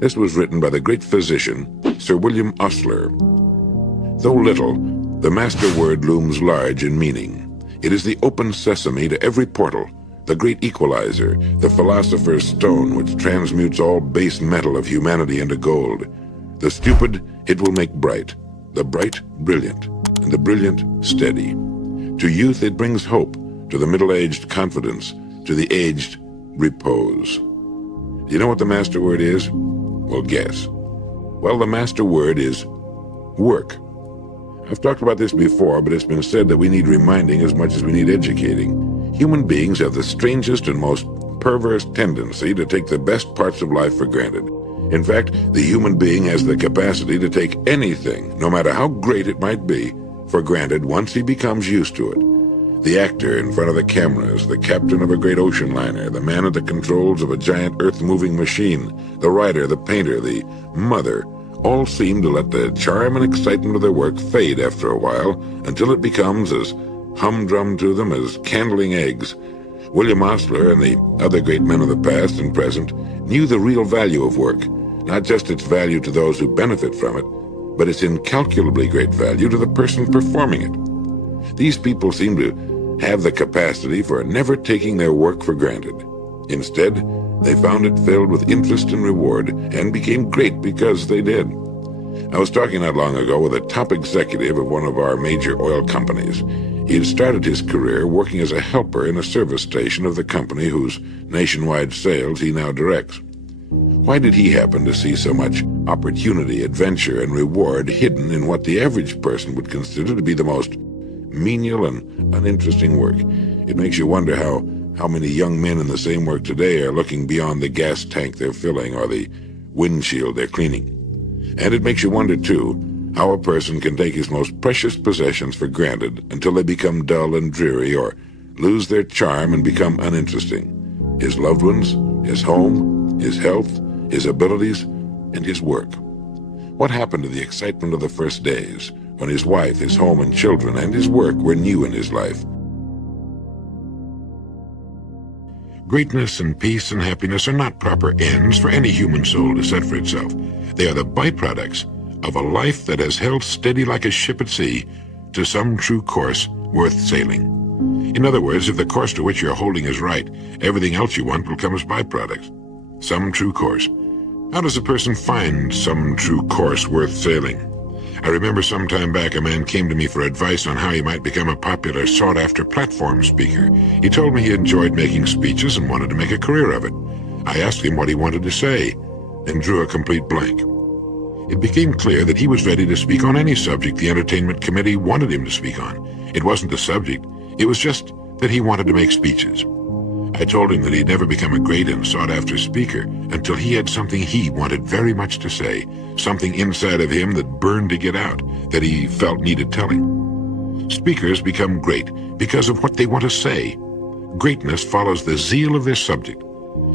This was written by the great physician, Sir William Osler. Though little, the master word looms large in meaning. It is the open sesame to every portal, the great equalizer, the philosopher's stone which transmutes all base metal of humanity into gold. The stupid it will make bright, the bright brilliant, and the brilliant steady. To youth it brings hope, to the middle-aged confidence, to the aged repose. Do you know what the master word is? Well, guess. Well, the master word is work. I've talked about this before, but it's been said that we need reminding as much as we need educating. Human beings have the strangest and most perverse tendency to take the best parts of life for granted. In fact, the human being has the capacity to take anything, no matter how great it might be, for granted once he becomes used to it. The actor in front of the cameras, the captain of a great ocean liner, the man at the controls of a giant earth-moving machine, the writer, the painter, the mother, all seem to let the charm and excitement of their work fade after a while until it becomes as humdrum to them as candling eggs. William Osler and the other great men of the past and present knew the real value of work, not just its value to those who benefit from it, but its incalculably great value to the person performing it. These people seem to have the capacity for never taking their work for granted. Instead, they found it filled with interest and reward and became great because they did. I was talking not long ago with a top executive of one of our major oil companies. He had started his career working as a helper in a service station of the company whose nationwide sales he now directs. Why did he happen to see so much opportunity, adventure, and reward hidden in what the average person would consider to be the most menial and uninteresting work? It makes you wonder how many young men in the same work today are looking beyond the gas tank they're filling or the windshield they're cleaning. And it makes you wonder, too, how a person can take his most precious possessions for granted until they become dull and dreary or lose their charm and become uninteresting. His loved ones, his home, his health, his abilities, and his work. What happened to the excitement of the first days, when his wife, his home and children, and his work were new in his life? Greatness and peace and happiness are not proper ends for any human soul to set for itself. They are the byproducts of a life that has held steady like a ship at sea to some true course worth sailing. In other words, if the course to which you're holding is right, everything else you want will come as byproducts. Some true course. How does a person find some true course worth sailing? I remember some time back a man came to me for advice on how he might become a popular, sought-after platform speaker. He told me he enjoyed making speeches and wanted to make a career of it. I asked him what he wanted to say, and drew a complete blank. It became clear that he was ready to speak on any subject the entertainment committee wanted him to speak on. It wasn't the subject, it was just that he wanted to make speeches. I told him that he'd never become a great and sought-after speaker until he had something he wanted very much to say, something inside of him that burned to get out, that he felt needed telling. Speakers become great because of what they want to say. Greatness follows the zeal of their subject,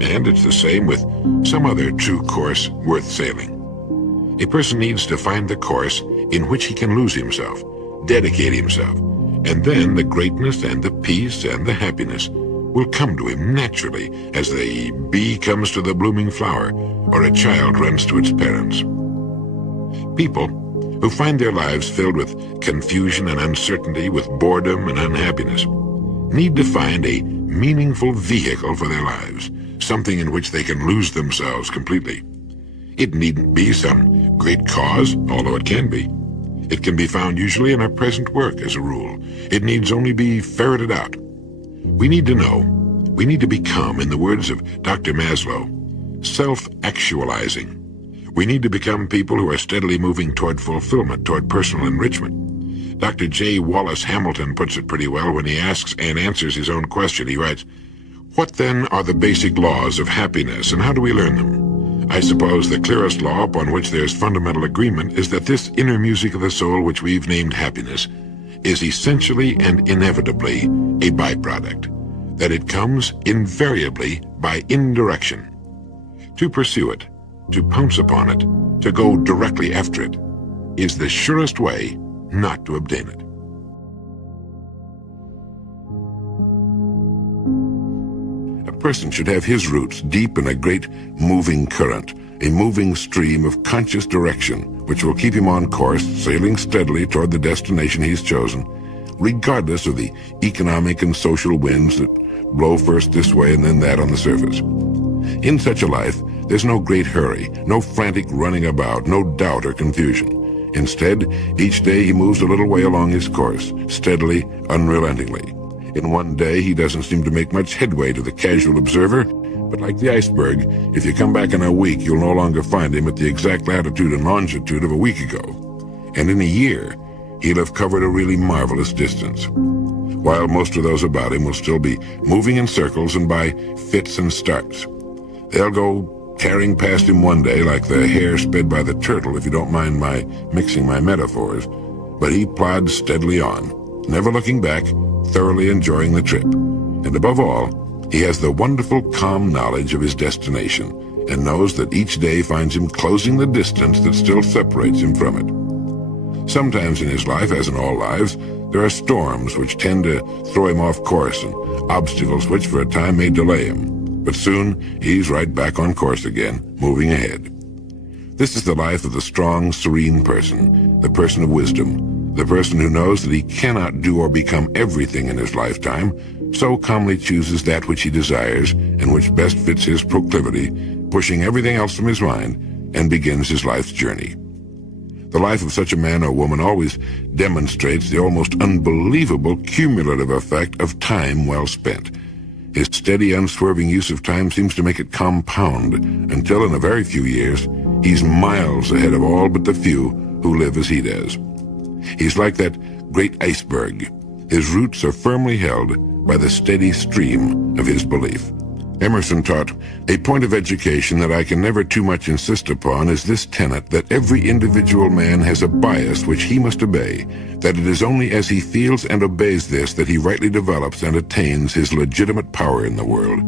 and it's the same with some other true course worth sailing. A person needs to find the course in which he can lose himself, dedicate himself, and then the greatness and the peace and the happiness will come to him naturally as the bee comes to the blooming flower or a child runs to its parents. People who find their lives filled with confusion and uncertainty, with boredom and unhappiness, need to find a meaningful vehicle for their lives, something in which they can lose themselves completely. It needn't be some great cause, although it can be. It can be found usually in our present work, as a rule. It needs only be ferreted out. We need to know, we need to become, in the words of Dr. Maslow, self-actualizing. We need to become people who are steadily moving toward fulfillment, toward personal enrichment. Dr. J. Wallace Hamilton puts it pretty well when he asks and answers his own question. He writes, "What then are the basic laws of happiness, and how do we learn them? I suppose the clearest law upon which there's fundamental agreement is that this inner music of the soul which we've named happiness is essentially and inevitably a byproduct, that it comes invariably by indirection. To pursue it, to pounce upon it, to go directly after it, is the surest way not to obtain it." A person should have his roots deep in a great moving current, a moving stream of conscious direction which will keep him on course, sailing steadily toward the destination he's chosen, regardless of the economic and social winds that blow first this way and then that on the surface. In such a life, there's no great hurry, no frantic running about, no doubt or confusion. Instead, each day he moves a little way along his course, steadily, unrelentingly. In one day, he doesn't seem to make much headway to the casual observer, but like the iceberg, if you come back in a week, you'll no longer find him at the exact latitude and longitude of a week ago. And in a year, he'll have covered a really marvelous distance, while most of those about him will still be moving in circles and by fits and starts. They'll go tearing past him one day like the hare sped by the turtle, if you don't mind my mixing my metaphors, but he plods steadily on, never looking back, thoroughly enjoying the trip. And above all, he has the wonderful calm knowledge of his destination and knows that each day finds him closing the distance that still separates him from it. Sometimes in his life, as in all lives, there are storms which tend to throw him off course and obstacles which for a time may delay him. But soon he's right back on course again, moving ahead. This is the life of the strong, serene person, the person of wisdom, the person who knows that he cannot do or become everything in his lifetime, so calmly chooses that which he desires and which best fits his proclivity, pushing everything else from his mind, and begins his life's journey. The life of such a man or woman always demonstrates the almost unbelievable cumulative effect of time well spent. His steady, unswerving use of time seems to make it compound until in a very few years, he's miles ahead of all but the few who live as he does. He's like that great iceberg. His roots are firmly held by the steady stream of his belief. Emerson taught, "A point of education that I can never too much insist upon is this tenet that every individual man has a bias which he must obey, that it is only as he feels and obeys this that he rightly develops and attains his legitimate power in the world."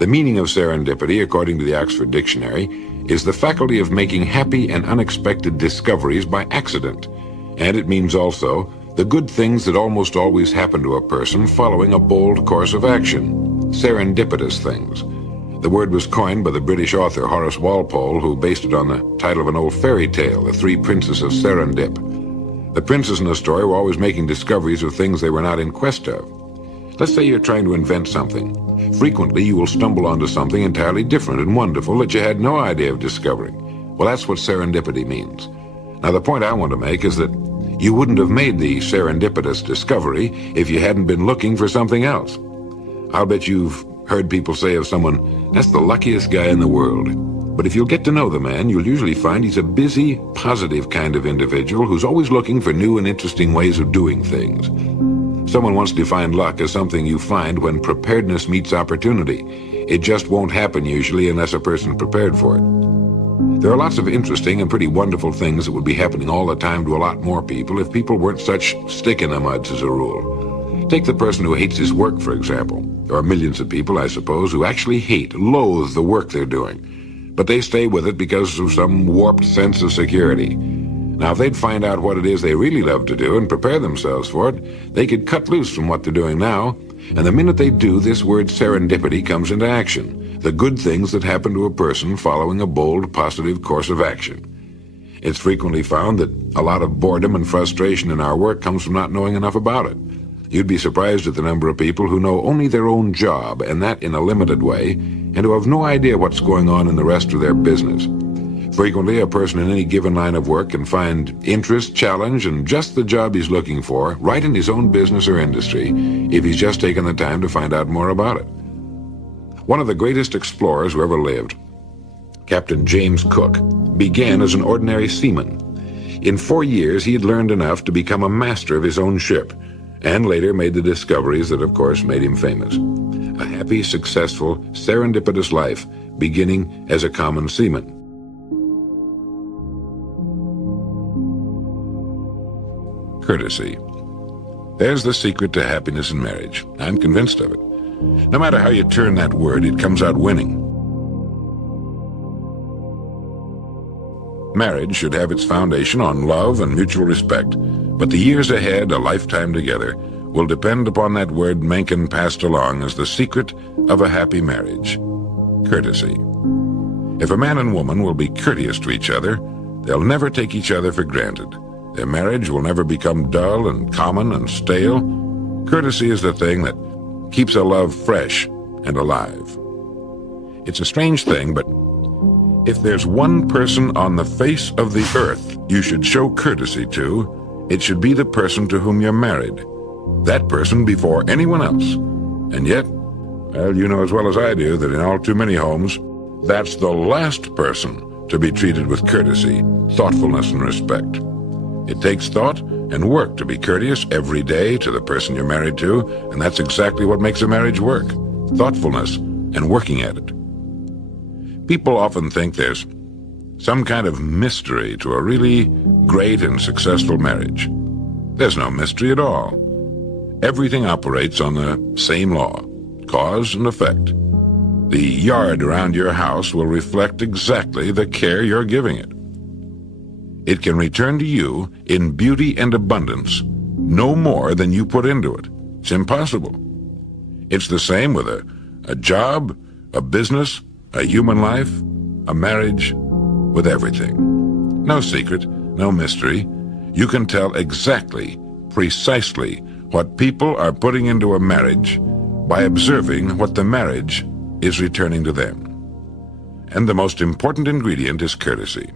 The meaning of serendipity, according to the Oxford Dictionary, is the faculty of making happy and unexpected discoveries by accident. And it means also the good things that almost always happen to a person following a bold course of action, serendipitous things. The word was coined by the British author Horace Walpole, who based it on the title of an old fairy tale, The Three Princes of Serendip. The princes in the story were always making discoveries of things they were not in quest of. Let's say you're trying to invent something. Frequently, you will stumble onto something entirely different and wonderful that you had no idea of discovering. Well, that's what serendipity means. Now, the point I want to make is that you wouldn't have made the serendipitous discovery if you hadn't been looking for something else. I'll bet you've heard people say of someone, "That's the luckiest guy in the world." But if you'll get to know the man, you'll usually find he's a busy, positive kind of individual who's always looking for new and interesting ways of doing things. Someone once defined luck as something you find when preparedness meets opportunity. It just won't happen usually unless a person's prepared for it. There are lots of interesting and pretty wonderful things that would be happening all the time to a lot more people if people weren't such stick-in-the-muds as a rule. Take the person who hates his work, for example. There are millions of people, I suppose, who actually loathe the work they're doing. But they stay with it because of some warped sense of security. Now, if they'd find out what it is they really love to do and prepare themselves for it, they could cut loose from what they're doing now, and the minute they do, this word serendipity comes into action. The good things that happen to a person following a bold, positive course of action. It's frequently found that a lot of boredom and frustration in our work comes from not knowing enough about it. You'd be surprised at the number of people who know only their own job, and that in a limited way, and who have no idea what's going on in the rest of their business. Frequently, a person in any given line of work can find interest, challenge, and just the job he's looking for right in his own business or industry if he's just taken the time to find out more about it. One of the greatest explorers who ever lived, Captain James Cook, began as an ordinary seaman. In 4 years, he had learned enough to become a master of his own ship, and later made the discoveries that, of course, made him famous. A happy, successful, serendipitous life, beginning as a common seaman. Courtesy. There's the secret to happiness in marriage. I'm convinced of it. No matter how you turn that word, it comes out winning. Marriage should have its foundation on love and mutual respect, but the years ahead, a lifetime together, will depend upon that word Mencken passed along as the secret of a happy marriage: courtesy. If a man and woman will be courteous to each other, they'll never take each other for granted. Their marriage will never become dull and common and stale. Courtesy is the thing that keeps a love fresh and alive. It's a strange thing, but if there's one person on the face of the earth you should show courtesy to, it should be the person to whom you're married. That person before anyone else. And yet, well, you know as well as I do that in all too many homes, that's the last person to be treated with courtesy, thoughtfulness, and respect. It takes thought and work to be courteous every day to the person you're married to, and that's exactly what makes a marriage work: thoughtfulness and working at it. People often think there's some kind of mystery to a really great and successful marriage. There's no mystery at all. Everything operates on the same law: cause and effect. The yard around your house will reflect exactly the care you're giving it. It can return to you in beauty and abundance no more than you put into it. It's impossible. It's the same with a job, a business, a human life, a marriage, with everything. No secret, no mystery. You can tell exactly, precisely, what people are putting into a marriage by observing what the marriage is returning to them. And the most important ingredient is courtesy.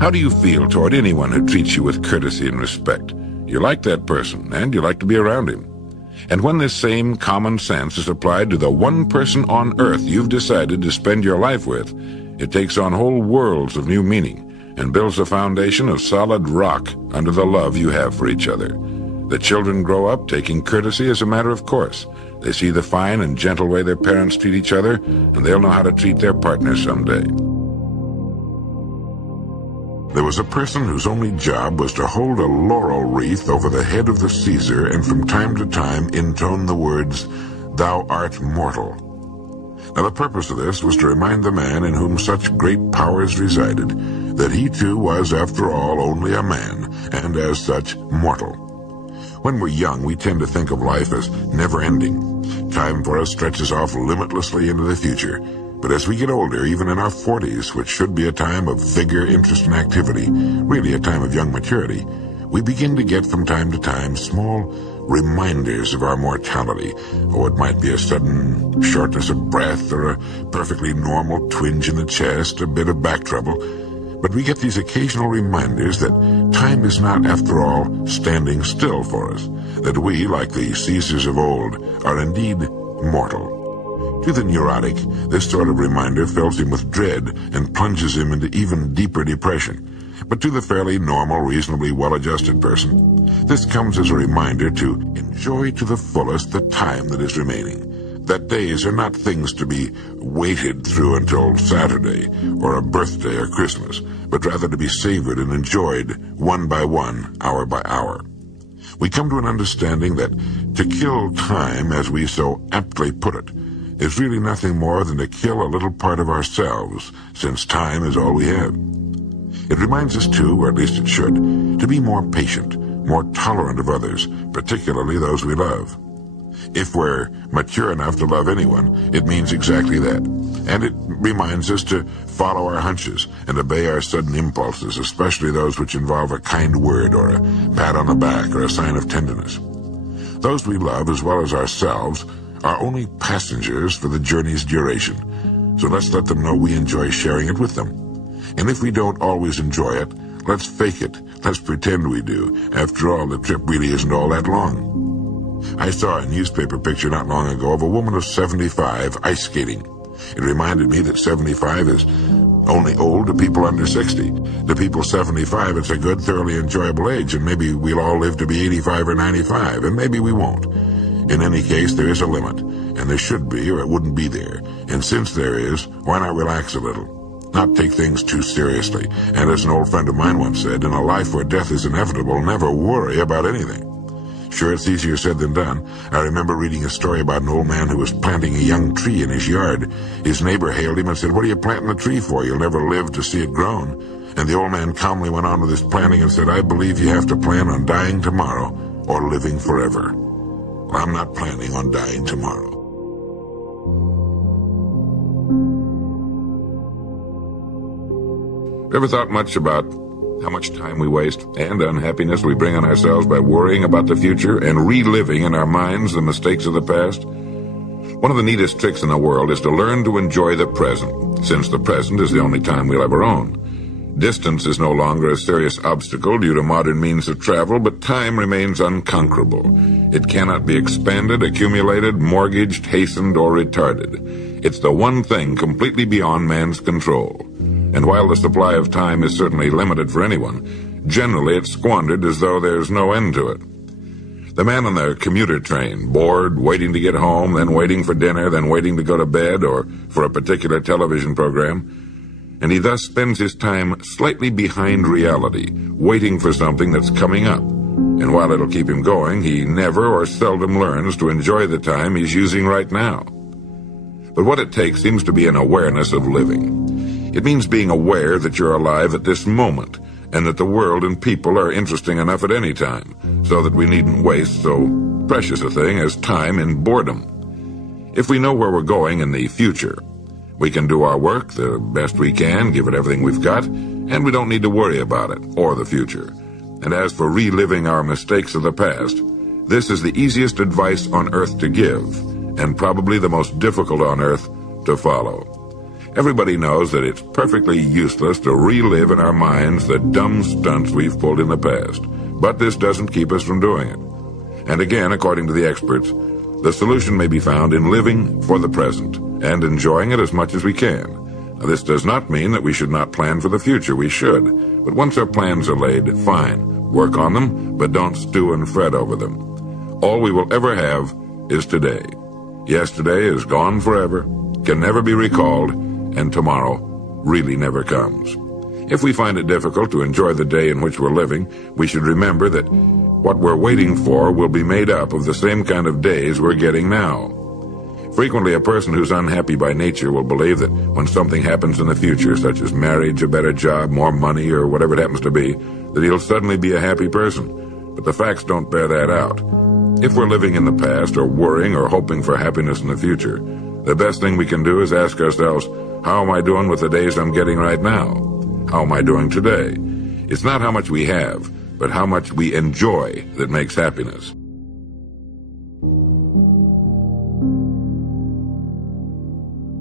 How do you feel toward anyone who treats you with courtesy and respect? You like that person, and you like to be around him. And when this same common sense is applied to the one person on earth you've decided to spend your life with, it takes on whole worlds of new meaning and builds a foundation of solid rock under the love you have for each other. The children grow up taking courtesy as a matter of course. They see the fine and gentle way their parents treat each other, and they'll know how to treat their partner someday. There was a person whose only job was to hold a laurel wreath over the head of the Caesar and from time to time intone the words, "Thou art mortal." Now the purpose of this was to remind the man in whom such great powers resided that he too was, after all, only a man, and as such, mortal. When we're young, we tend to think of life as never-ending. Time for us stretches off limitlessly into the future. But as we get older, even in our 40s, which should be a time of vigor, interest, and activity, really a time of young maturity, we begin to get from time to time small reminders of our mortality. Oh, it might be a sudden shortness of breath or a perfectly normal twinge in the chest, a bit of back trouble. But we get these occasional reminders that time is not, after all, standing still for us, that we, like the Caesars of old, are indeed mortal. To the neurotic, this sort of reminder fills him with dread and plunges him into even deeper depression. But to the fairly normal, reasonably well-adjusted person, this comes as a reminder to enjoy to the fullest the time that is remaining. That days are not things to be waited through until Saturday or a birthday or Christmas, but rather to be savored and enjoyed one by one, hour by hour. We come to an understanding that to kill time, as we so aptly put it, is really nothing more than to kill a little part of ourselves, since time is all we have. It reminds us too, or at least it should, to be more patient, more tolerant of others, particularly those we love. If we're mature enough to love anyone, it means exactly that. And it reminds us to follow our hunches and obey our sudden impulses, especially those which involve a kind word or a pat on the back or a sign of tenderness. Those we love, as well as ourselves, are only passengers for the journey's duration, so let's let them know we enjoy sharing it with them. And if we don't always enjoy it, let's fake it, let's pretend we do. After all, the trip really isn't all that long. I saw a newspaper picture not long ago of a woman of 75 ice skating. It reminded me that 75 is only old to people under 60. To people 75, it's a good, thoroughly enjoyable age, and maybe we'll all live to be 85 or 95, and maybe we won't. In any case, there is a limit, and there should be, or it wouldn't be there. And since there is, why not relax a little? Not take things too seriously. And as an old friend of mine once said, in a life where death is inevitable, never worry about anything. Sure, it's easier said than done. I remember reading a story about an old man who was planting a young tree in his yard. His neighbor hailed him and said, "What are you planting the tree for? You'll never live to see it grown." And the old man calmly went on with his planting and said, "I believe you have to plan on dying tomorrow or living forever." I'm not planning on dying tomorrow. Ever thought much about how much time we waste and unhappiness we bring on ourselves by worrying about the future and reliving in our minds the mistakes of the past? One of the neatest tricks in the world is to learn to enjoy the present, since the present is the only time we'll ever own. Distance is no longer a serious obstacle due to modern means of travel, but time remains unconquerable. It cannot be expanded, accumulated, mortgaged, hastened, or retarded. It's the one thing completely beyond man's control. And while the supply of time is certainly limited for anyone, generally it's squandered as though there's no end to it. The man on the commuter train, bored, waiting to get home, then waiting for dinner, then waiting to go to bed or for a particular television program, and he thus spends his time slightly behind reality, waiting for something that's coming up. And while it'll keep him going, he never or seldom learns to enjoy the time he's using right now. But what it takes seems to be an awareness of living. It means being aware that you're alive at this moment, and that the world and people are interesting enough at any time, so that we needn't waste so precious a thing as time in boredom. If we know where we're going in the future, we can do our work the best we can, give it everything we've got, and we don't need to worry about it or the future. And as for reliving our mistakes of the past, this is the easiest advice on earth to give, and probably the most difficult on earth to follow. Everybody knows that it's perfectly useless to relive in our minds the dumb stunts we've pulled in the past, but this doesn't keep us from doing it. And again, according to the experts, the solution may be found in living for the present and enjoying it as much as we can. Now, this does not mean that we should not plan for the future. We should. But once our plans are laid, fine. Work on them, but don't stew and fret over them. All we will ever have is today. Yesterday is gone forever, can never be recalled, and tomorrow really never comes. If we find it difficult to enjoy the day in which we're living, we should remember that what we're waiting for will be made up of the same kind of days we're getting now. Frequently, a person who's unhappy by nature will believe that when something happens in the future, such as marriage, a better job, more money, or whatever it happens to be, that he'll suddenly be a happy person. But the facts don't bear that out. If we're living in the past, or worrying or hoping for happiness in the future, the best thing we can do is ask ourselves, how am I doing with the days I'm getting right now? How am I doing today? It's not how much we have, but how much we enjoy that makes happiness.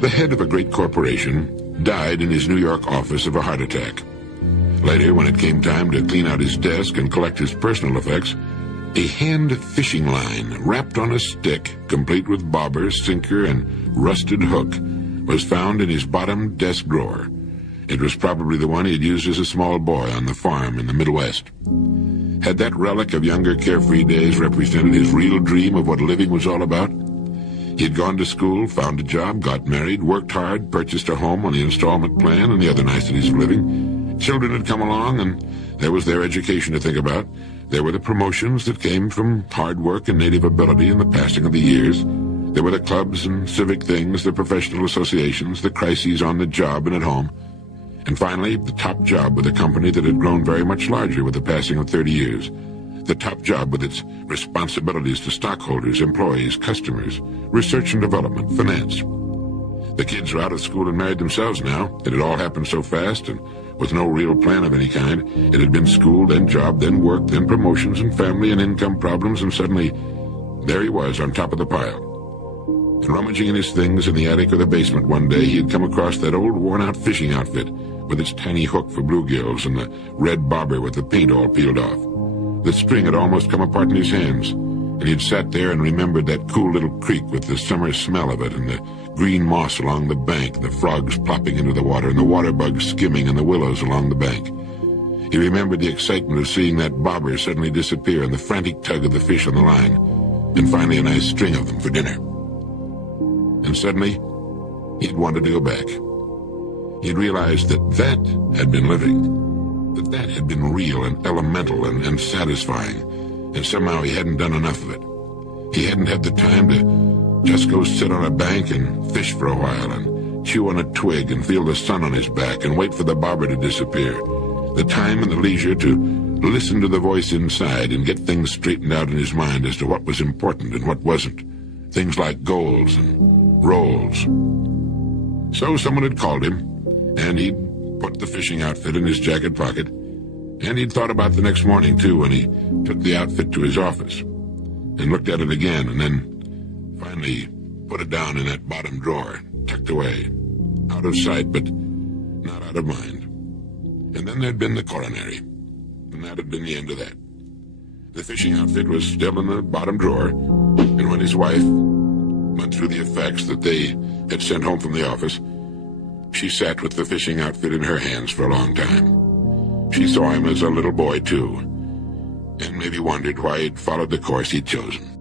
The head of a great corporation died in his New York office of a heart attack. Later, when it came time to clean out his desk and collect his personal effects, a hand fishing line wrapped on a stick, complete with bobber, sinker, and rusted hook, was found in his bottom desk drawer. It was probably the one he had used as a small boy on the farm in the Midwest. Had that relic of younger carefree days represented his real dream of what living was all about? He had gone to school, found a job, got married, worked hard, purchased a home on the installment plan and the other niceties of living. Children had come along, and there was their education to think about. There were the promotions that came from hard work and native ability and the passing of the years. There were the clubs and civic things, the professional associations, the crises on the job and at home. And finally, the top job with a company that had grown very much larger with the passing of 30 years. The top job with its responsibilities to stockholders, employees, customers, research and development, finance. The kids are out of school and married themselves now. It had all happened so fast and with no real plan of any kind. It had been school, then job, then work, then promotions and family and income problems, and suddenly there he was on top of the pile. And rummaging in his things in the attic or the basement one day, he had come across that old worn-out fishing outfit with its tiny hook for bluegills and the red bobber with the paint all peeled off. The string had almost come apart in his hands, and he had sat there and remembered that cool little creek with the summer smell of it, and the green moss along the bank, and the frogs plopping into the water, and the water bugs skimming in the willows along the bank. He remembered the excitement of seeing that bobber suddenly disappear and the frantic tug of the fish on the line, and finally a nice string of them for dinner. And suddenly, he'd wanted to go back. He'd realized that had been living. That had been real and elemental and satisfying, and somehow he hadn't done enough of it. He hadn't had the time to just go sit on a bank and fish for a while and chew on a twig and feel the sun on his back and wait for the bobber to disappear. The time and the leisure to listen to the voice inside and get things straightened out in his mind as to what was important and what wasn't. Things like goals and roles. So someone had called him, and he'd put the fishing outfit in his jacket pocket, and he'd thought about the next morning, too, when he took the outfit to his office and looked at it again, and then finally put it down in that bottom drawer, tucked away, out of sight, but not out of mind. And then there'd been the coronary, and that had been the end of that. The fishing outfit was still in the bottom drawer, and when his wife went through the effects that they had sent home from the office, she sat with the fishing outfit in her hands for a long time. She saw him as a little boy, too, and maybe wondered why he'd followed the course he'd chosen.